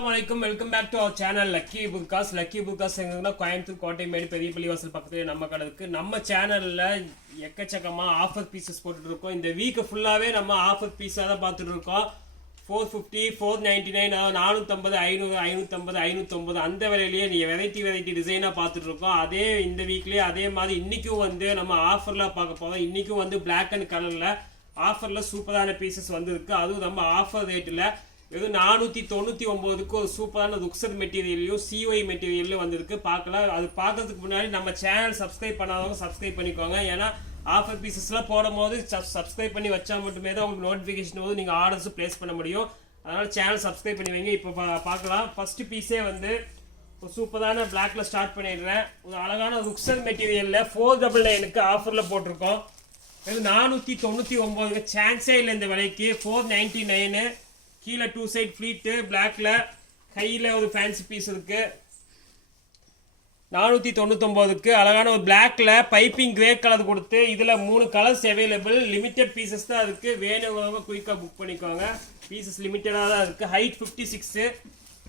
Assalamualaikum, welcome back to our channel Lucky Burkas. Lucky Burkas எங்கன்னா கோயம்புத்தூர் கோட்டைமேடு பெரிய பள்ளிவாசல் பக்கத்துல நம்ம கடை இருக்கு. நம்ம சேனல்ல எக்கச்சக்கமா ஆஃபர் பீசஸ் போட்டுட்டு இருக்கோம். இந்த வீக் ஃபுல்லாவே நம்ம ஆஃபர் பீஸா தான் பார்த்துட்டு இருக்கோம். 450, 499, 450, 500, 550, 550 அந்த விலையிலேயே நீ வெரைட்டி டிசைனா பார்த்துட்டு இருக்கோம். அதே இந்த வீக்லயே அதே மாதிரி இன்னைக்கும் வந்து நம்ம ஆஃபர்ல பார்க்க போறோம். இன்னைக்கும் வந்து பிளாக் அண்ட் கலர்ல ஆஃபர்ல சூப்பரான பீசஸ் வந்திருக்கு. அதுவும் நம்ம ஆஃபர் ரேட்ல வெறும் 499க்கு ஒரு சூப்பரான ருக்ஸர் மெட்டீரியலையும் சிஒய் மெட்டீரியல்லையும் வந்திருக்கு. பார்க்கலாம். அது பார்க்கறதுக்கு முன்னாடி நம்ம சேனல் சப்ஸ்கிரைப் பண்ணாதவங்க சப்ஸ்கிரைப் பண்ணிக்கோங்க. ஏன்னா ஆஃபர் பீசஸ்லாம் போடும் போது சப்ஸ்கிரைப் பண்ணி வச்சா மட்டுமே தான் உங்களுக்கு நோட்டிஃபிகேஷன் போது நீங்கள் ஆர்டர்ஸ் பிளேஸ் பண்ண முடியும். அதனால் சேனல் சப்ஸ்கிரைப் பண்ணி வைங்க. இப்போ பார்க்கலாம். ஃபர்ஸ்ட் பீஸே வந்து ஒரு சூப்பரான பிளாக்ல ஸ்டார்ட் பண்ணிடுறேன். ஒரு அழகான ருக்ஸர் மெட்டீரியலில் 499க்கு ஆஃபரில் போட்டிருக்கோம். இது 499 சான்ஸே இல்லை இந்த விலைக்கு. 499 கீழே 2 சைட் ஃப்ளீட்டு பிளாக்ல கையில் ஒரு ஃபேன்சி பீஸ் இருக்கு. 499க்கு அழகான ஒரு பிளாக்ல பைப்பிங் கிரே கலர் கொடுத்து இதில் 3 கலர்ஸ் அவைலபிள். லிமிட்டட் பீசஸ் தான் இருக்கு. வேணுங்கிறவங்க குயிக்காக புக் பண்ணிக்கோங்க. பீசஸ் லிமிட்டடாக தான் இருக்கு. ஹைட் 56.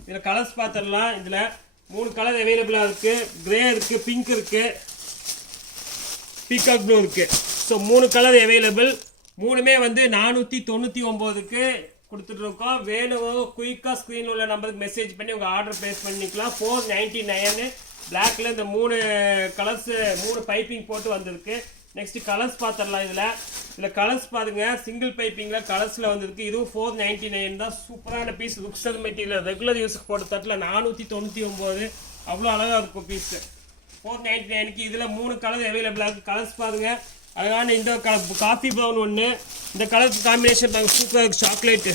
இதில் கலர்ஸ் பார்த்துடலாம். இதில் 3 கலர் அவைலபிளாக இருக்கு. கிரே இருக்கு, பிங்க் இருக்கு, பீகாக் ப்ளூ இருக்கு. So 3 colour available. மூணுமே வந்து 499க்கு கொடுத்துட்டு இருக்கோம். வேணும் குயிக்காக ஸ்க்ரீனில் உள்ள நம்பருக்கு மெசேஜ் பண்ணி உங்கள் ஆர்டர் பிளேஸ் பண்ணிக்கலாம். 499 பிளாக்ல இந்த 3 கலர்ஸ் 3 பைப்பிங் போட்டு வந்திருக்கு. நெக்ஸ்ட் கலர்ஸ் பார்த்துடலாம். இதில் கலர்ஸ் பாருங்க. சிங்கிள் பைப்பிங்கில் கலர்ஸில் வந்திருக்கு. இதுவும் 499 தான். சூப்பரான பீஸ். ருக்ஸர் மெட்டீரியல் ரெகுலர் யூஸுக்கு போட்ட தட்டில் 499 அவ்வளோ அழகாக இருக்கும் பீஸ். 499க்கு இதில் 3 கலர் அவைலபிளாக இருக்குது. கலர்ஸ் பாருங்க. அழகான இந்த காஃபி ப்ரௌன் ஒன்று. இந்த கலர் காம்பினேஷன் பாருங்க. சூப்பராக இருக்குது. சாக்லேட்டு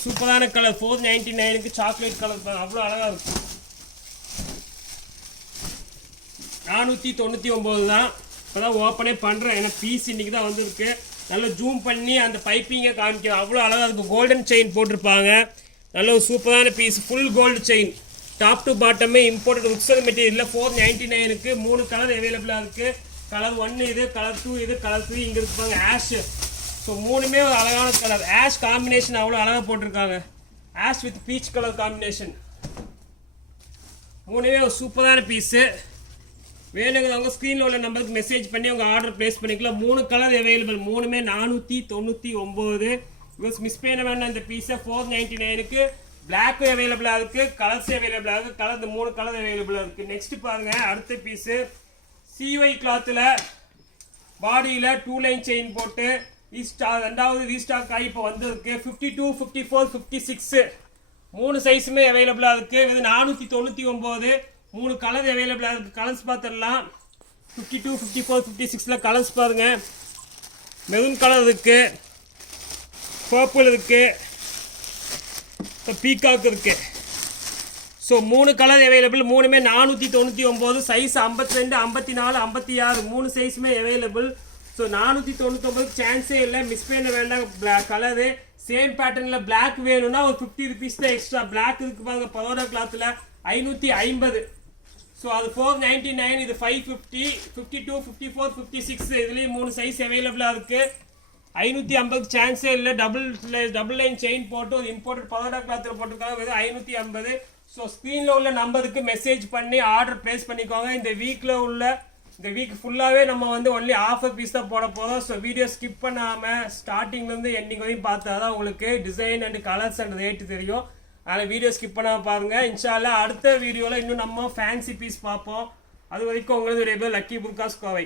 சூப்பரான கலர். 499க்கு சாக்லேட் கலர் பாருங்க. அவ்வளோ அழகாக இருக்கும். 499 தான். இப்போ தான் ஓப்பனே பண்ணுறேன். ஏன்னா பீஸ் இன்றைக்கி தான் வந்திருக்கு. நல்லா ஜூம் பண்ணி அந்த பைப்பிங்கை காமிக்கிறேன். அவ்வளோ அழகாக இருக்கும். கோல்டன் செயின் போட்டிருப்பாங்க. நல்ல ஒரு சூப்பரான piece. Full gold chain. Top to பாட்டமே இம்போர்ட்டட் ருக்ஸர் மெட்டீரியலில் 499க்கு 3 கலர் அவைலபிளாக இருக்குது. கலர் 1 இது, கலர் 2 இது, கலர் 3 இங்கே இருப்பாங்க. ஆஷ். ஸோ மூணுமே ஒரு அழகான கலர். ஆஷ் காம்பினேஷன் அவ்வளோ அழகாக போட்டிருக்காங்க. Ash with peach colour combination. மூணுமே ஒரு சூப்பரான பீஸு. வேணுங்கிறவங்க ஸ்க்ரீனில் உள்ள நம்பருக்கு மெசேஜ் பண்ணி உங்கள் ஆர்டர் பிளேஸ் பண்ணிக்கலாம். 3 கலர் அவைலபிள். மூணுமே 499. மிஸ் பண்ண வேண்டாம் இந்த பீஸை. 499க்கு பிளாக் அவைலபிளாக இருக்குது. கலர்ஸ் அவைலபிளாக இருக்குது. கலர் இந்த 3 கலர் அவைலபிளாக இருக்குது. நெக்ஸ்ட் பாருங்கள். அடுத்த பீஸு சிஒய் கிளாத்தில் பாடியில் 2 லைன் செயின் போட்டு ரெண்டாவது ரீஸ்டாக் ஆகி இப்போ வந்திருக்கு. 52, 54, 56 3 சைஸுமே அவைலபிளாக இருக்குது. இது 499. 3 கலர் அவைலபிளாக இருக்குது. கலர்ஸ் பார்த்துடலாம். 52, 54, 56 கலர்ஸ் பாருங்கள். மெரூன் கலர் இருக்குது, பர்பிள் இருக்குது, பீகாக் இருக்குது. So 3 colour available. மூணுமே 499. Size 52, 54, 56 3 சைஸுமே available. ஸோ 499 சான்ஸே இல்லை. மிஸ் பண்ண வேண்டாம். கலரு சேம் பேட்டர்னில் பிளாக் வேணும்னா ஒரு 50 ருபீஸ் தான் எக்ஸ்ட்ரா. பிளாக் இருக்கு பாருங்க. பரோடா கிளாத்தில் 550. ஸோ அது 499. இது 550, 52, 54, 56 இதுலேயும் 3 சைஸ் அவைலபிளாக இருக்குது. 550 சான்ஸே இல்லை. டபுள் லைன் செயின் போட்டு ஒரு இம்போர்ட்டட் பரோடா கிளாத்தில் போட்டிருக்காங்க. வெறும் 550. ஸோ ஸ்க்ரீனில் உள்ள நம்பருக்கு மெசேஜ் பண்ணி ஆர்டர் பிளேஸ் பண்ணிக்கோங்க. இந்த வீக் ஃபுல்லாகவே நம்ம வந்து ஒன்லி ஆஃபர் பீஸ் தான் போட போகிறோம். ஸோ வீடியோ ஸ்கிப் பண்ணாமல் ஸ்டார்டிங்லேருந்து எண்டிங் வரையும் பார்த்தா தான் உங்களுக்கு design and colours and rate தெரியும். அதனால் வீடியோ ஸ்கிப் பண்ணாமல் பாருங்கள். இன்ஷா அல்லாஹ் அடுத்த வீடியோவில் இன்னும் நம்ம ஃபேன்சி பீஸ் பார்ப்போம். அது வரைக்கும் உங்களுக்கு லக்கி புர்காஸ் கோவை.